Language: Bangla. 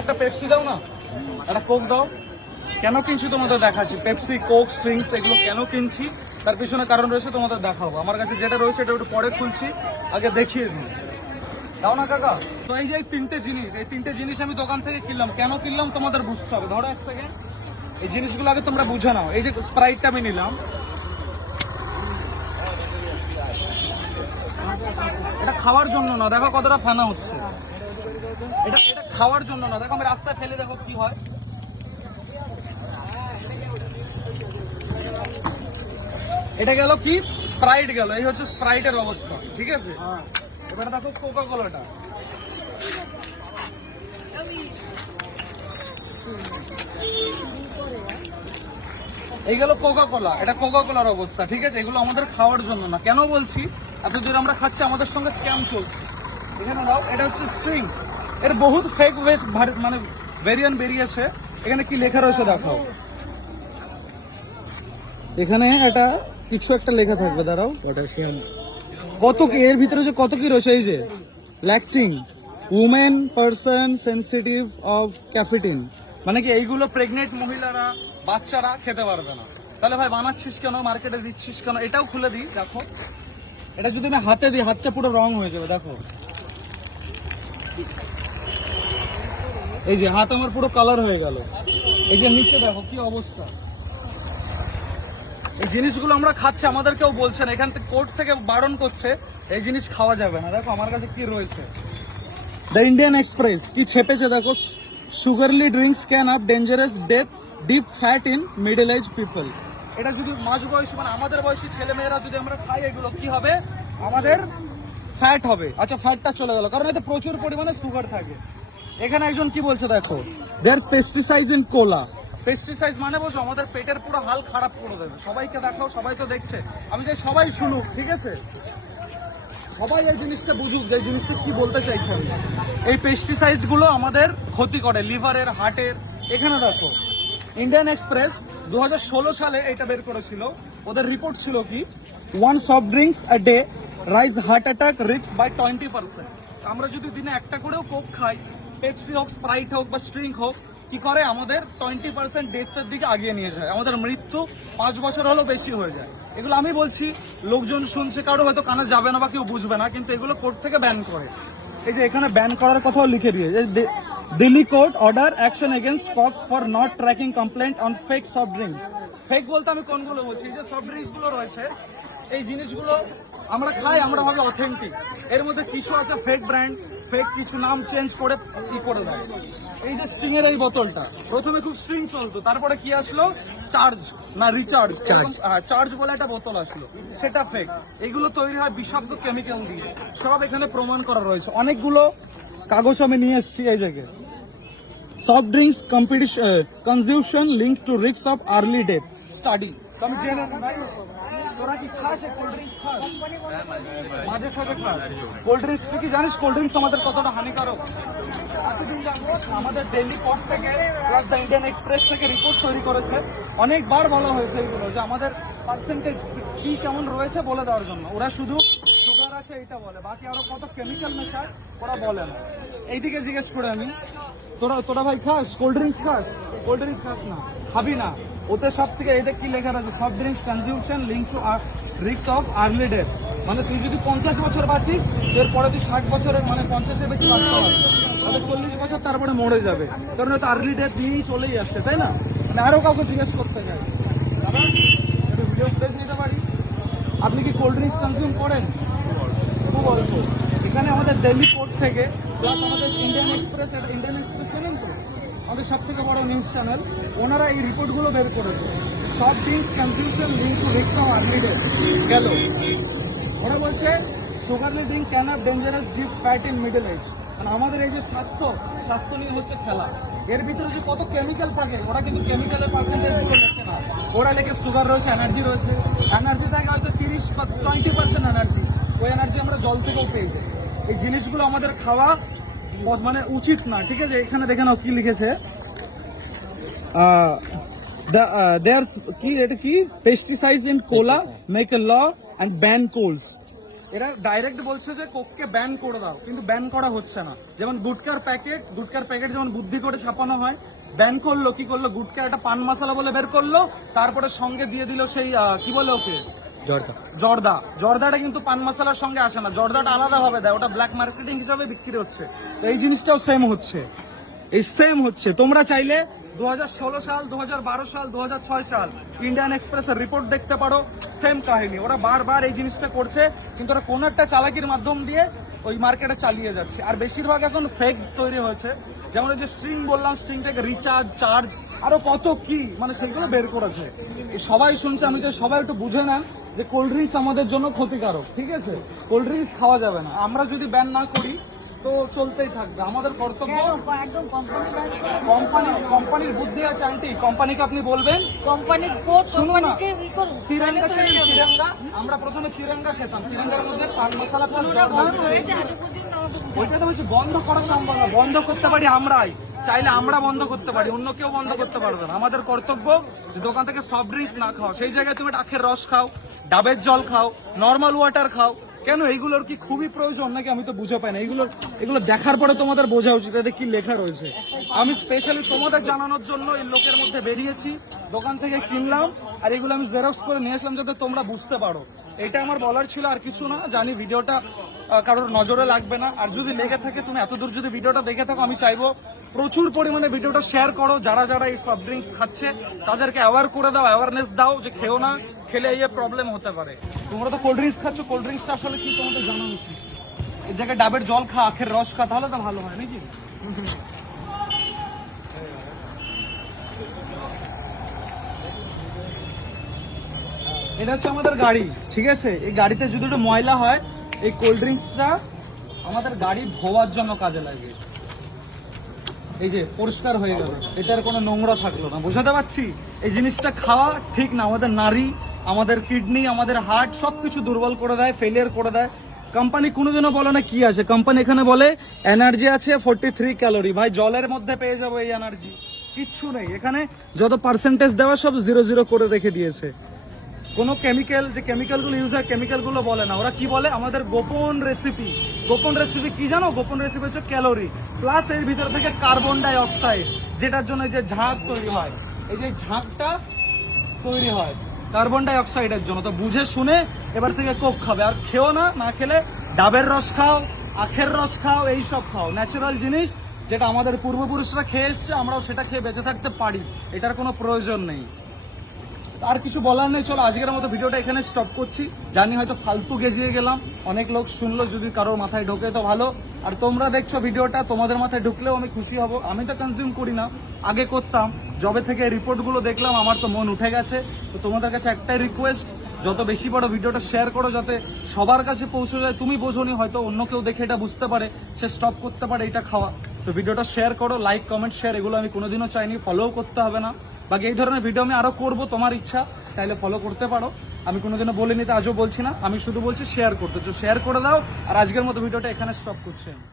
একটা পেপসি দাও না, একটা কোক দাও। কেন কিনছি তোমাদের দেখাচ্ছি, পেপসি, কোক, স্ট্রিংস এগুলো কেন কিনছি তার পিছনে কারণ রয়েছে, তোমাদের দেখাবো। আমার কাছে যেটা রয়েছে এটা একটু পরে খুলছি, আগে দেখিয়ে দিই। দাও না কাকা। তো এই যে এই তিনটে জিনিস আমি দোকান থেকে কিনলাম। কেন কিনলাম তোমাদের বুঝতে হবে। ধরো এক সেকেন্ড, এই জিনিসগুলো আগে তোমরা বুঝে নাও। এই যে স্প্রাইটটা আমি নিলাম, এটা খাওয়ার জন্য না, দেখো কতটা ফেনা হচ্ছে। এটা খাওয়ার জন্য না, দেখো আমি রাস্তায় ফেলে দেখো কি হয়। এটা গেল কি, স্প্রাইট গেল। এই হচ্ছে স্প্রাইটের অবস্থা, ঠিক আছে। এবার দেখো কোকা কোলাটা, এই গেল কোকা কোলা। এটা কোকা কোলার অবস্থা, ঠিক আছে। এগুলো আমাদের খাওয়ার জন্য না। কেন বলছি, এত দূর আমরা খাচ্ছি, আমাদের সঙ্গে স্ক্যাম চলছে। এখানে দাও, এটা হচ্ছে স্ট্রিং। এর বহুত ফেক ওয়েস্ট মানে ভেরিয়েন্ট বেরিয়েছে। এখানে কি লেখা রয়েছে দেখো, এখানে এটা কিছু একটা লেখা থাকবে, দাঁড়াও। পটাশিয়াম কত কি, এর ভিতরে যে কত কি রয়েছে, এই যে ল্যাকটিং, উমেন পারসন সেনসিটিভ অফ ক্যাফেটিন, মানে কি এইগুলো প্রেগনেন্ট মহিলারা, বাচ্চারা খেতে পারবে না। তাহলে ভাই বানাচ্ছিস কেন, মার্কেটে দিচ্ছিস কেন? এটাও খুলে দিই, দেখো। এটা যদি আমি হাতে দিই, হাতটা পুরো রং হয়ে যাবে, দেখো। এই যে হাত আমার পুরো কালার হয়ে গেল। এই যে নিচে দেখো কি অবস্থা। এই জিনিসগুলো আমরা খাচ্ছি, আমাদের কেউ বলছে না, এখান থেকে কোর্ট থেকে বারণ করছে এই জিনিস খাওয়া যাবে না। দেখো আমার কাছে কি রয়েছে, দ্য ইন্ডিয়ান এক্সপ্রেস কি ছেপেছে দেখো, sugary drinks can up dangerous death deep fat in middle age people. এটা যদি মাঝ বয়সী মানে আমাদের বয়সী ছেলে মেয়েরা যদি আমরা খাই, এগুলো কি হবে, আমাদের ফ্যাট হবে। আচ্ছা ফ্যাটটা চলে গেল, কারণ এতে প্রচুর পরিমাণে সুগার থাকে। এখানে একজন কি বলছে দেখো, দেয়ার পেস্টিসাইড ইন কোলা। পেস্টিসাইড মানে বলছো আমাদের পেটের পুরো হাল খারাপ করে দেবে। সবাইকে দেখাও, সবাই তো দেখছে, আমি চাই সবাই শুনুক, ঠিক আছে। সবাই এই জিনিসটা বুঝুক যে এই জিনিসটা কি বলতে চাইছে আমি। এই পেস্টিসাইড গুলো আমাদের ক্ষতি করে লিভারের, হার্টের। এখানে দেখো, ইন্ডিয়ান এক্সপ্রেস 2016 সালে এটা বের করেছিল। ওদের রিপোর্ট ছিল কি, one soft drinks a day rise heart attack risk by 20%। আমরা যদি দিনে একটা করেও কোক খাই, পেপসি হোক, স্প্রাইট হোক বা স্ট্রিং হোক, কি করে আমাদের 20% ডেথের দিকে আগিয়ে নিয়ে যায়। আমাদের মৃত্যু 5 বছর হলেও বেশি হয়ে যায়। এগুলো আমি বলছি, লোকজন শুনছে, কারো হয়তো কানে যাবে না বা কেউ বুঝবে না, কিন্তু এগুলো কোর্ট থেকে ব্যান করে। এই যে এখানে ব্যান করার কথাও লিখে দিয়ে, Delhi court order action against cops for not tracking complaint on fake soft drinks. Fake বলতে আমি কোনগুলো বলছি, এই যে সফট ড্রিঙ্কস গুলো রয়েছে, এই জিনিসগুলো আমরা খাই, আমরা ভাবি অথেন্টিক। এর মধ্যে কিছু আছে ফেক ব্র্যান্ড, ফেক কিছু নাম চেঞ্জ করে করে দেয়। এই যে স্ট্রিং এর এই বোতলটা, প্রথমে খুব স্ট্রিং চলতো, তারপরে কি আসলো, চার্জ না রিচার্জ, চার্জ বলে একটা বোতল আসলো, সেটা ফেক। এগুলো তৈরি হয় বিষাক্ত কেমিক্যাল দিয়ে, সব এখানে প্রমাণ করা রয়েছে। অনেকগুলো কাগজ আমি নিয়ে এসেছি এই জায়গায়। Soft drinks consumption link to risk of early death study. আমি জেনে নাই, তোরা কি খাস কোল্ড ড্রিঙ্কস খাস? মাঝে সাথে খাস কোল্ড ড্রিঙ্কস? তুই কি জানিস কোল্ড ড্রিঙ্কস আমাদের কতটা হানিকারক? আমাদের দিল্লি কোর্ট থেকে প্লাস দ্য ইন্ডিয়ান এক্সপ্রেস থেকে রিপোর্ট তৈরি করেছে। অনেকবার বলা হয়েছে এগুলো যে আমাদের পার্সেন্টেজ কি কেমন রয়েছে বলে দেওয়ার জন্য। ওরা শুধু সুগার আছে এইটা বলে, বাকি আরো কত কেমিক্যাল মেশায় ওরা বলে না। এইদিকে জিজ্ঞেস করে আমি, তোরা ভাই খাস কোল্ড ড্রিঙ্কস? খাস কোল্ড ড্রিঙ্কস? খাস না, খাবি না। ওতে সব থেকে এদের কি লেখা আছে, soft drinks consumption link to risk of early death. মানে তুই যদি 50 বছর বাঁচিস, এরপরে তুই 60 বছরের মানে 50-এর বেশি বাঁচতে পারবি, তাহলে 40 বছর তারপরে মরে যাবে, কারণ হয়তো আর্লি ডেথ দিয়েই চলেই আসছে, তাই না? মানে আরো কাউকে জিজ্ঞেস করতে চাই, দাদা একটু ভিডিও ফুটেজ নিতে পারি? আপনি কি কোল্ড ড্রিঙ্কস কনজিউম করেন? খুব অল্প। এখানে আমাদের দিল্লি কোর্ট থেকে প্লাস আমাদের ইন্ডিয়ান এক্সপ্রেস জানেন তো, আমাদের সব থেকে বড় নিউজ চ্যানেল, ওনারা এই রিপোর্টগুলো বের করেছে। Soft drinks consumption link to risk of early death গেল। ওরা বলছে sugary drink can have dangerous deep fat in middle age. মানে আমাদের এই যে স্বাস্থ্য নিয়ে হচ্ছে খেলা। এর ভিতরে যে কত কেমিক্যাল থাকে, ওরা কিন্তু কেমিক্যালের পার্সেন্টেজগুলো লেখে না। ওরা লেখে সুগার রয়েছে, এনার্জি রয়েছে। এনার্জি থাকে হয়তো 30 বা 20% এনার্জি। ওই এনার্জি আমরা জল থেকেও পেয়ে যাই। এই জিনিসগুলো আমাদের খাওয়া মানে উচিত না, ঠিক আছে। এখানে দেখে নাও কি লিখেছে, দেয়ার কি এটা কি, pesticides in cola make a law and ban colas. এরা ডাইরেক্ট বলছে যে কোককে ব্যান করে দাও, কিন্তু ব্যান করা হচ্ছে না। যেমন গুটকার প্যাকেট যেমন বুদ্ধি করে ছাপানো হয়, ব্যান করলো, কি করলো, গুটকা একটা পান মশলা বলে বের করলো, তারপরে সঙ্গে দিয়ে দিল সেই কি বলে ওকে, জর্দাটা কিন্তু পান মশলার সঙ্গে আসে না, জর্দাটা আলাদা ভাবে দেয়, ওটা ব্ল্যাক মার্কেটিং হিসাবে বিক্রি হচ্ছে। তো এই জিনিসটাও সেম হচ্ছে। তোমরা চাইলে 2016 সাল, 2012 সাল, 2006 সাল ইন্ডিয়ান এক্সপ্রেসের রিপোর্ট দেখতে পারো, সেম কাহিনী। ওরা বারবার এই জিনিসটা করছে, কিন্তু ওরা কোন একটা চালাকির মাধ্যম দিয়ে ওই মার্কেটে চালিয়ে যাচ্ছে। আর বেশিরভাগ এখন ফেক তৈরি হয়েছে, যেমন ওই যে স্ট্রিং বললাম, স্ট্রিং থেকে রিচার্জ, চার্জ, আরো কত কি মানে সেগুলো বের করেছে। সবাই শুনছে, আমি যে সবাই একটু বুঝে নেন যে কোল্ড ড্রিঙ্কস আমাদের জন্য ক্ষতিকারক, ঠিক আছে? কোল্ড ড্রিঙ্কস খাওয়া যাবে না। আমরা যদি ব্যান না করি তো চলতেই থাকবে, আমাদের কর্তব্য। কোম্পানির বুদ্ধি আছে আন্টি, কোম্পানিকে আপনি বলবেন তিরঙ্গা, আমরা প্রথমে তিরঙ্গা খেতাম, তিরঙ্গার মধ্যে পান মশলা ওইটা তো হচ্ছে বন্ধ করা সম্ভব না, বন্ধ করতে পারি আমরাই, চাইলে আমরা বন্ধ করতে পারি, অন্য কেউ বন্ধ করতে পারবে না। আমাদের কর্তব্য যে দোকান থেকে সফট ড্রিঙ্কস না খাও, সেই জায়গায় তুমি আখের রস খাও, ডাবের জল খাও, নর্মাল ওয়াটার খাও। কেন এইগুলোর কি খুবই প্রয়োজন নাকি? আমি তো বুঝে পাই না। এগুলো দেখার পরে তোমাদের বোঝা উচিত এতে কি লেখা রয়েছে। আমি স্পেশালি তোমাদের জানানোর জন্য এই লোকের মধ্যে বেরিয়েছি, দোকান থেকে কিনলাম, আর এগুলো আমি জেরক্স করে নিয়ে আসলাম যাতে তোমরা বুঝতে পারো। এটা আমার বলার ছিল, আর কিছু না। জানি ভিডিওটা কারোর নজরে লাগবে না, আর যদি লেগে থাকে, তুমি এতদূর যদি ভিডিওটা দেখে থাকো, আমি চাইবো প্রচুর পরিমাণে ভিডিওটা শেয়ার করো। যারা এই সফট ড্রিঙ্কস খাচ্ছে তাদেরকে অ্যাওয়ার করে দাও, অ্যাওয়ারনেস দাও যে খেও না, খেলে এই প্রবলেম হতে পারে। তোমরা তো কোল্ড ড্রিঙ্কস খাচ্ছ, কোল্ড ড্রিঙ্কস আসলে কি তোমাদের জানা উচিত। এই জায়গায় ডাবের জল খা, আখের রস খা, তাহলে তো ভালো হয় নাকি? এটা হচ্ছে আমাদের গাড়ি, ঠিক আছে? এই গাড়িতে যদি একটু ময়লা হয়, এই কোল্ড ড্রিঙ্কসটা আমাদের গাড়ি ধোয়ার জন্য কাজে লাগে। এই যে পরিষ্কার হয়ে গেল, এটার কোনো নোংরা থাকলো না। বোঝাতে পারছি? এই জিনিসটা খাওয়া ঠিক না। আমাদের নারী, আমাদের কিডনি, আমাদের হার্ট সবকিছু দুর্বল করে দেয়, ফেলিয়ার করে দেয়। কোম্পানি কোনোদিনও বলে না কি আছে, কোম্পানি এখানে বলে এনার্জি আছে 43 ক্যালোরি। ভাই জলের মধ্যে পেয়ে যাবো এই এনার্জি, কিচ্ছু নেই এখানে। যত পার্সেন্টেজ দেওয়া সব 0 করে রেখে দিয়েছে। কোনো কেমিক্যাল, যে কেমিক্যালগুলো ইউজ হয়, কেমিক্যালগুলো বলে না। ওরা কি বলে? আমাদের গোপন রেসিপি কি জানো? গোপন রেসিপি হচ্ছে ক্যালোরি প্লাস এর ভিতরে থেকে কার্বন ডাই অক্সাইড, যেটার জন্য যে ঝাঁক তৈরি হয়, এই যে ঝাঁকটা তৈরি হয় কার্বন ডাই অক্সাইডের জন্য। তো বুঝে শুনে এবার থেকে কোক খাবে, আর খেও না। না খেলে ডাবের রস খাও, আখের রস খাও, এই সব খাও, ন্যাচারাল জিনিস, যেটা আমাদের পূর্বপুরুষরা খেয়ে এসছে, আমরাও সেটা খেয়ে বেঁচে থাকতে পারি। এটার কোনো প্রয়োজন নেই। আর কিছু বলার নেই। চলো আজকের মতো ভিডিওটা এখানে স্টপ করছি। জানি হয়তো ফালতু গেজিয়ে গেলাম, অনেক লোক শুনলো, যদি কারোর মাথায় ঢোকে তো ভালো। আর তোমরা দেখছো ভিডিওটা, তোমাদের মাথায় ঢুকলেও আমি খুশি হব। আমি তো কনজিউম করি না, আগে করতাম। যবে থেকে রিপোর্টগুলো দেখলাম আমার তো মন উঠে গেছে। তো তোমাদের কাছে একটাই রিকোয়েস্ট, যত বেশি বড় ভিডিওটা শেয়ার করো, যাতে সবার কাছে পৌঁছে যায়। তুমি বোঝোনি, হয়তো অন্য কেউ দেখে এটা বুঝতে পারে, সে স্টপ করতে পারে এটা খাওয়া। তো ভিডিওটা শেয়ার করো, লাইক, কমেন্ট, শেয়ার, এগুলো আমি কোনোদিনও চাইনি। ফলোও করতে হবে না, বাকি এই ধরনের ভিডিও আমি আরো করবো, তোমার ইচ্ছা, চাইলে ফলো করতে পারো। আমি কোনোদিনও বলিনি, তো আজও বলছি না। আমি শুধু বলছি শেয়ার করতে, তো শেয়ার করে দাও। আর আজকের মতো ভিডিওটা এখানে স্টপ করছি আমি।